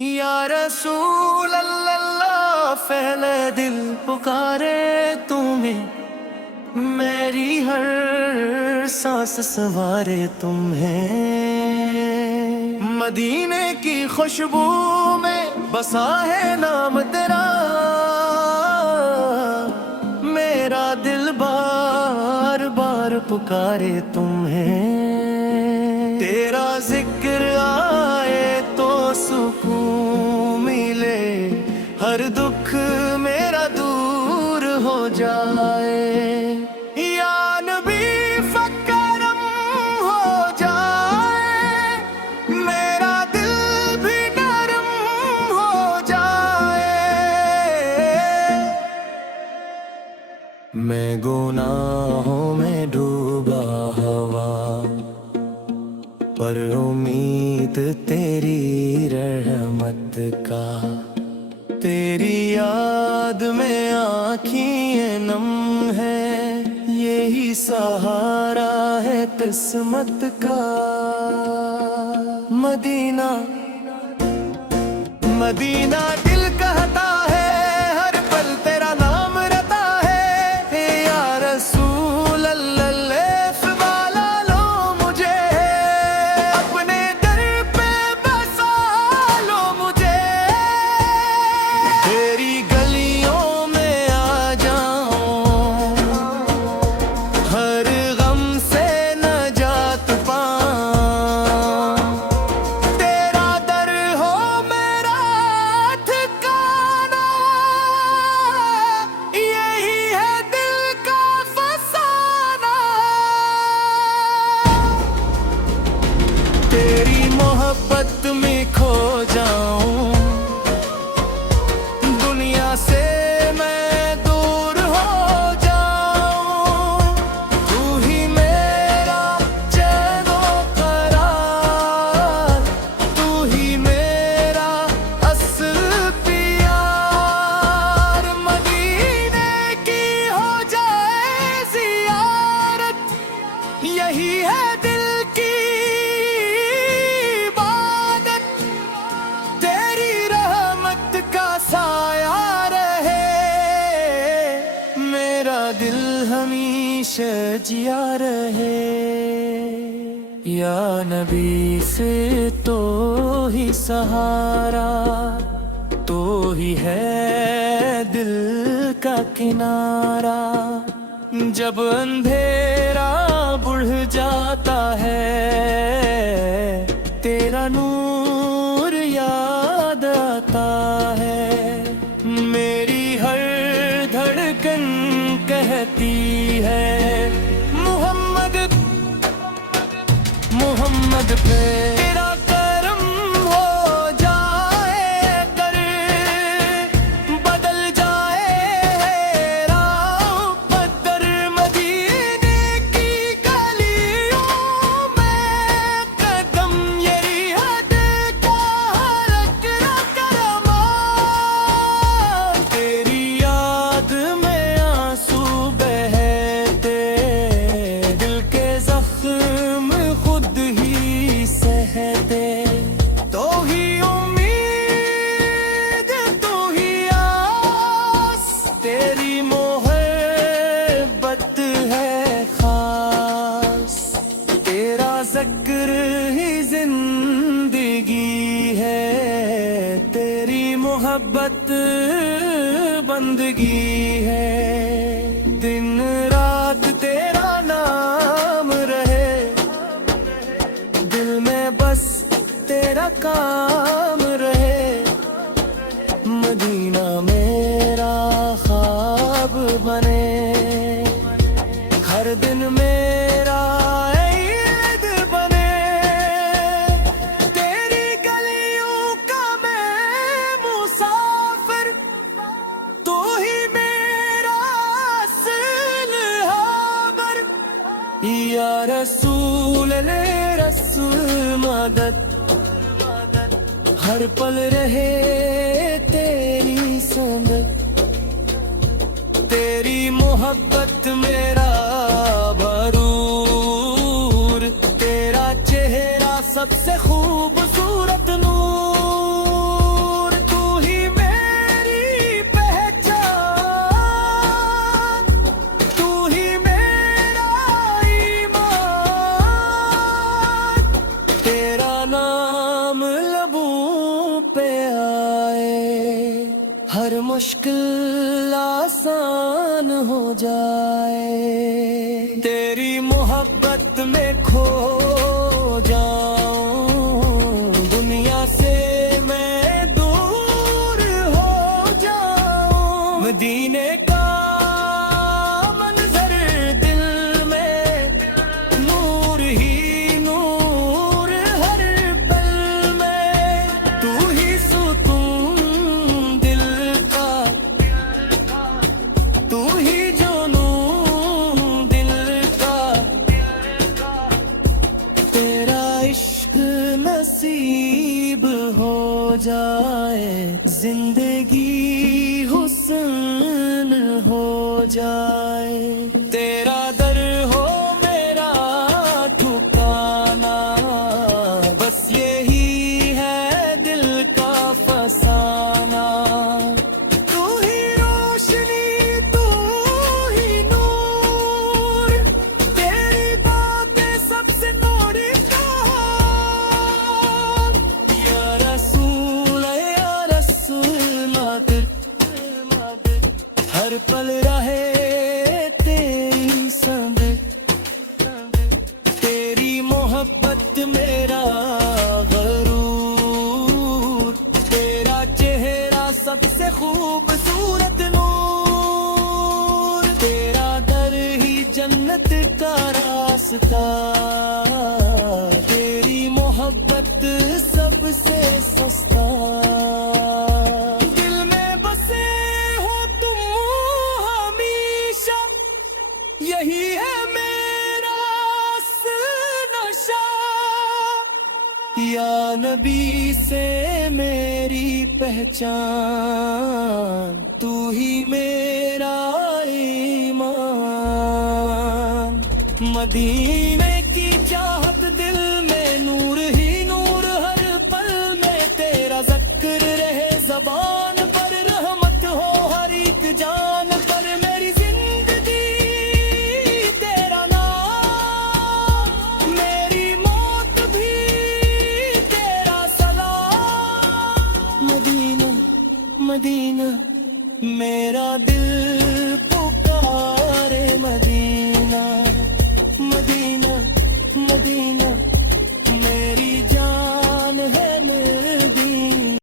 या रसूल अल्लाह फैले दिल पुकारे तुम्हें, मेरी हर सांस सवारे तुम्हें। मदीने की खुशबू में बसा है नाम तेरा, मेरा दिल बार बार पुकारे तुम्हें। तेरा जिक्र आए तो सुकून मिले, हर दुख मेरा दूर हो जाए। या नबी फकरम हो जाए, मेरा दिल भी नरम हो जाए। मैं गुनाहों में डूबा हवा, पर उम्मीद तेरी रहमत का। तेरी याद में आँखें नम है, यही सहारा है किस्मत का। मदीना मदीना दिल कहता है, हर पल तेरा नाम रहता है। या रसूल अल्लाह वाला लो मुझे, अपने दर पे बसा लो मुझे। तेरी गलियों में आ जाऊं, हर गम से नजात पाऊं। तेरा दर हो मेरा ठिकाना, यही है दिल का फसाना। तेरी मोहब्बत में खो जाऊं, दुनिया से मैं दूर हो जाऊं। तू ही मेरा चैन व करार, तू ही मेरा असल प्यार। मदीने की हो जाए ज़ियारत, यही है दिल की इबादत। तेरी रहमत का साया रहे, मेरा दिल हमेशा जिया रहे। या नबी फिर तो ही सहारा, तो ही है दिल का किनारा। जब अंधेरा बुढ़ जाता है, तेरा नूर याद आता है। मेरी हर धड़कन कहती है, मोहम्मद मोहम्मद पे तेरा करम हो जाए कर, बदल जाए राह पत्थर। मदीने की गलियों में कदम, यही हद का हरक करमा। तेरी याद में आंसू बहते, दिल के जख्म खुद ही सहते। तो ही उम्मीद, तू ही आस, तेरी मोहब्बत है खास। तेरा जिक्र ही जिंदगी है, तेरी मोहब्बत बंदगी है। दिन रात तेरा नाम रहे, दिल में बस तेरा काम रहे। मदीना मेरा ख्वाब बने, हर दिन मेरा ईद बने। तेरी गलियों का मैं मुसाफिर, तू ही मेरा असल हाबर। या रसूल ले रसूल मदद, हर पल रहे तेरी संगत। तेरी मोहब्बत मेरा भरूर, तेरा चेहरा सबसे खूबसूरत नूर। हर मुश्किल आसान हो जाए। तेरी मोहब्बत में खो जाऊं, दुनिया से मैं दूर हो जाऊं। मदीने का मंजर दिल में नूर ही नूर, हर पल में तू ही सुकून दिल का, तू ही जुनून दिल का। तेरा इश्क नसीब हो जाए, जिंदगी हुस्न हो जाए। तेरा दर हो मेरा ठिकाना, बस यही है दिल का फसाना। तू ही रोशनी, तू ही नूर, तेरी बातें सबसे नूरी कहा। या रसूल मादिर, हर पल रहे तेरी संग। तेरी मोहब्बत मेरा गरूर, तेरा चेहरा सबसे खूबसूरत नूर। तेरा दर ही जन्नत का रास्ता, तेरी मोहब्बत सबसे सस्ता। दिल में बसे हो तुम हमेशा, यही है मेरा नशा। या नबी से मेरी पहचान, तू ही मेरा ईमान। मदीने की चाहत दिल में नूर ही नूर, हर पल में तेरा जिक्र रहे ज़बान पर। रहमत हो हर एक जान पर, मेरी जिंदगी तेरा नाम, मेरी मौत भी तेरा सलाम। मदीना मदीना मेरा दिल